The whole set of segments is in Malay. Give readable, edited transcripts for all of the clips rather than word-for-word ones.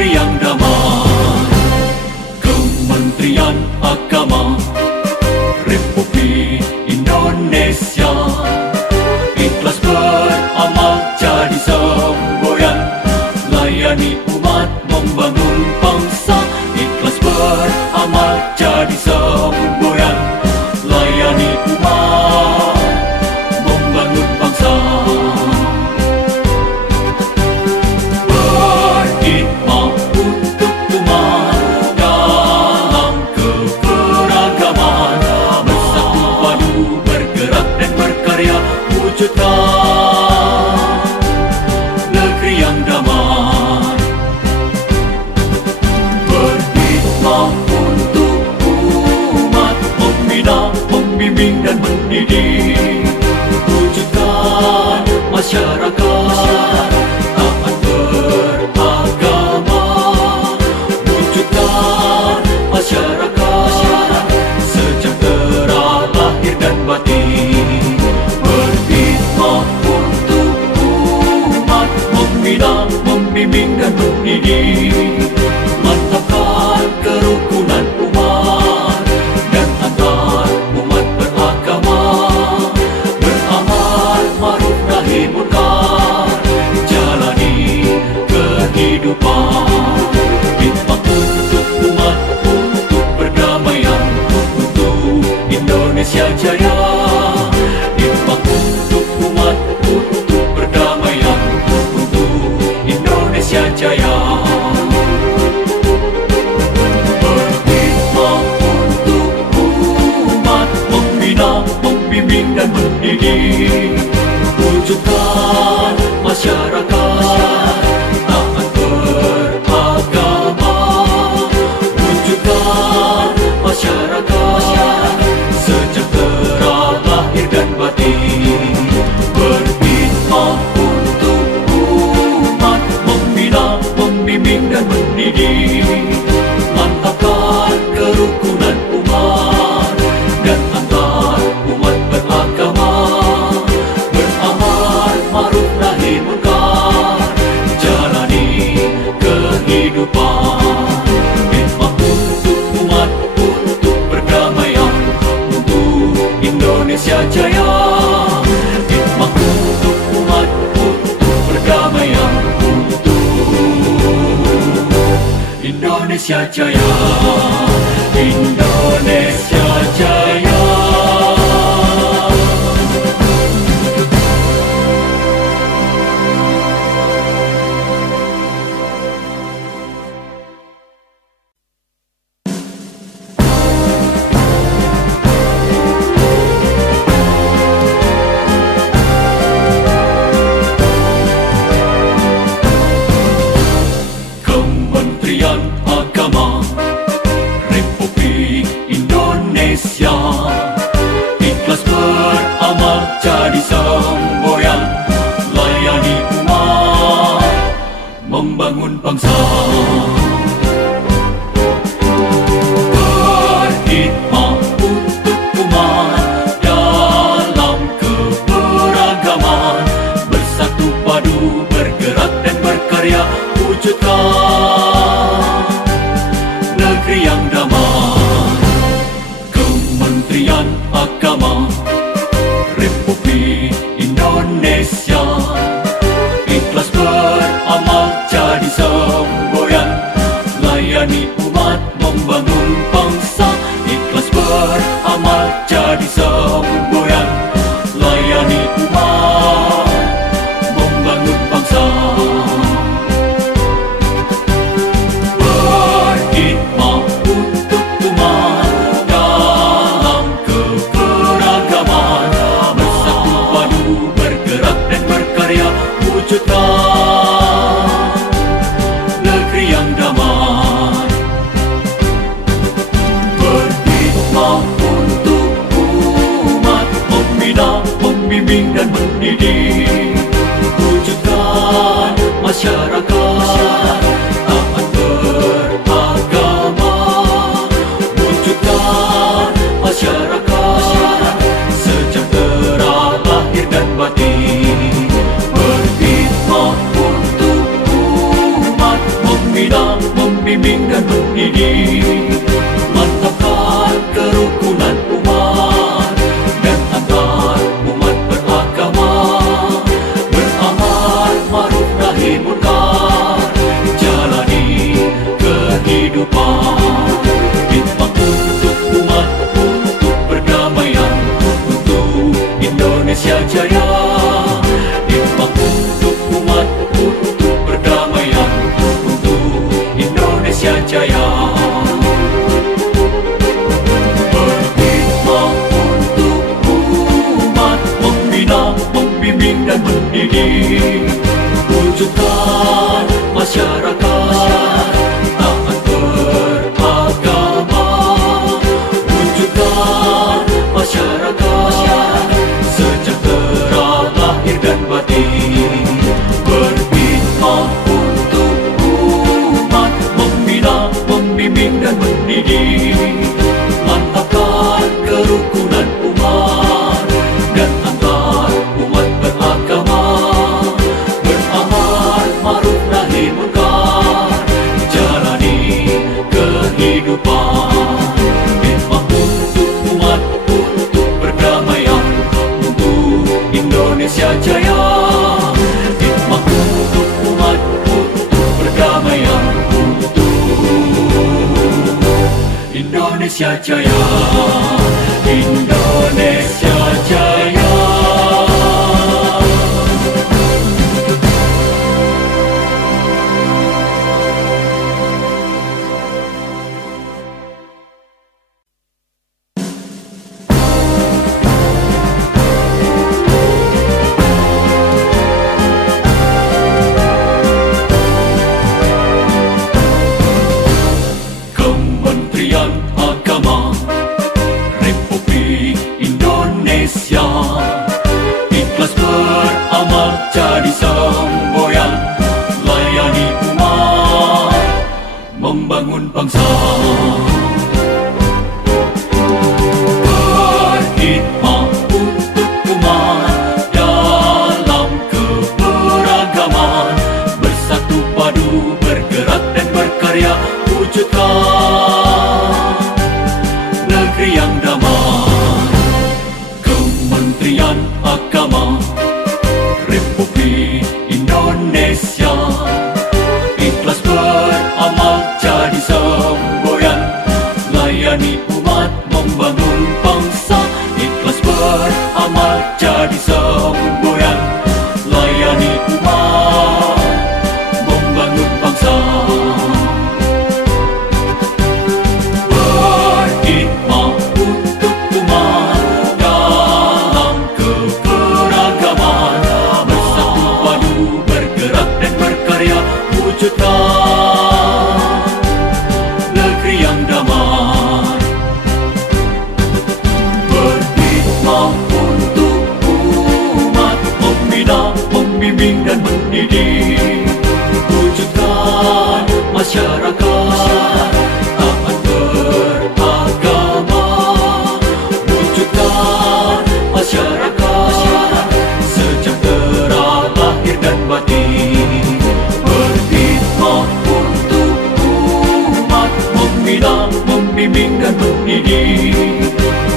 negeri yang damai. Kementerian Agama Republik Indonesia ikhlas beramal jadi semboyan, layani umat membangun bangsa. Ikhlas beramal jadi semboyan, layani umat membangun bangsa. Berkhidmat untuk umat dalam keberagaman, bersatu padu bergerak dan berkarya, wujudkan negeri yang damai. Berkhidmat untuk umat, membina, membimbing dan mendidik, wujudkan masyarakat taat beragama, wujudkan masyarakat sejahtera lahir dan batin. Berkhidmat untuk umat, membina, membimbing dan mendidik, mantapkan kerukunan umat dan antar umat beragama, beramal ma'ruf nahi munkar, jalani kehidupan. Khidmat untuk umat, untuk perdamaian, untuk Indonesia Jaya. Khidmat untuk umat, untuk perdamaian, untuk Indonesia Jaya. Berkhidmat untuk umat, membina, membimbing dan mendidik, wujudkan masyarakat taat beragama, wujudkan masyarakat sejahtera lahir dan batin. Berkhidmat untuk umat, membina, membimbing dan mendidik, mantapkan kerukunan umat dan antar umat beragama, beramal ma'ruf nahi munkar, jalani kehidupan. Khidmat untuk umat, untuk perdamaian, untuk Indonesia Jaya. Khidmat untuk umat, untuk perdamaian, untuk Indonesia Jaya. Indonesia Jaya. Kementerian Agama Republik Indonesia ikhlas beramal jadi semboyan, layani umat membangun bangsa. Berkhidmat untuk umat dalam keberagaman, bersatu padu bergerak dan berkarya, wujudkan negeri yang damai. Kementerian Agama Republik Indonesia ikhlas beramal jadi semboyan, layani umat membangun bangsa. Ikhlas beramal jadi semboyan, layani umat membangun bangsa. Berkhidmat untuk umat dalam keberagaman, bersatu padu bergerak dan berkarya, wujudkan negeri yang damai. kehidupan. Hikmat untuk umat, untuk perdamaian, untuk Indonesia Jaya. Hikmat untuk umat, untuk perdamaian, untuk Indonesia Jaya. Berhikmat untuk umat, membina, membimbing dan mendidik, wujudkan masyarakat taat beragama, wujudkan masyarakat sejahtera lahir dan batin. Berkhidmat untuk umat, membina, membimbing dan mendidik, mantapkan kerukunan umat dan antar umat beragama, beramal ma'ruf nahi munkar, jalani kehidupan. Hikmat untuk umat, untuk perdamaian, untuk Indonesia Jaya. Hikmat untuk umat, untuk perdamaian, untuk Indonesia Jaya. Indonesia Jaya. Kementerian Agama Republik Indonesia ikhlas beramal jadi semboyan, layani umat, membangun bangsa. Berkhidmat untuk umat dalam keberagaman, bersatu padu bergerak dan berkarya, wujudkan negeri yang damai. Kementerian Agama Republik Indonesia ikhlas beramal jadi semboyan, layani umat, membangun bangsa. Ikhlas beramal jadi semboyan, layani umat, membangun bangsa. Berkhidmat untuk umat dalam keberagaman, bersatu padu bergerak dan berkarya, wujudkan negeri yang damai. Berkhidmat untuk umat, membina, membimbing dan mendidik, wujudkan masyarakat taat beragama, wujudkan masyarakat sejahtera lahir dan batin. Berkhidmat untuk umat, membina, membimbing dan mendidik,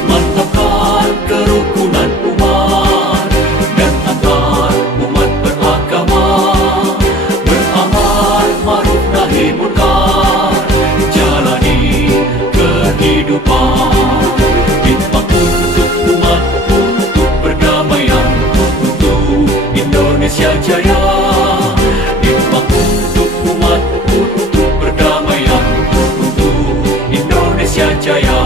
mantapkan kerukunan umat dan antar umat beragama, beramal ma'ruf nahi munkar, jalani kehidupan. Hikmat untuk umat, untuk perdamaian, untuk Indonesia Jaya. Hikmat untuk umat, untuk perdamaian, untuk Indonesia Jaya.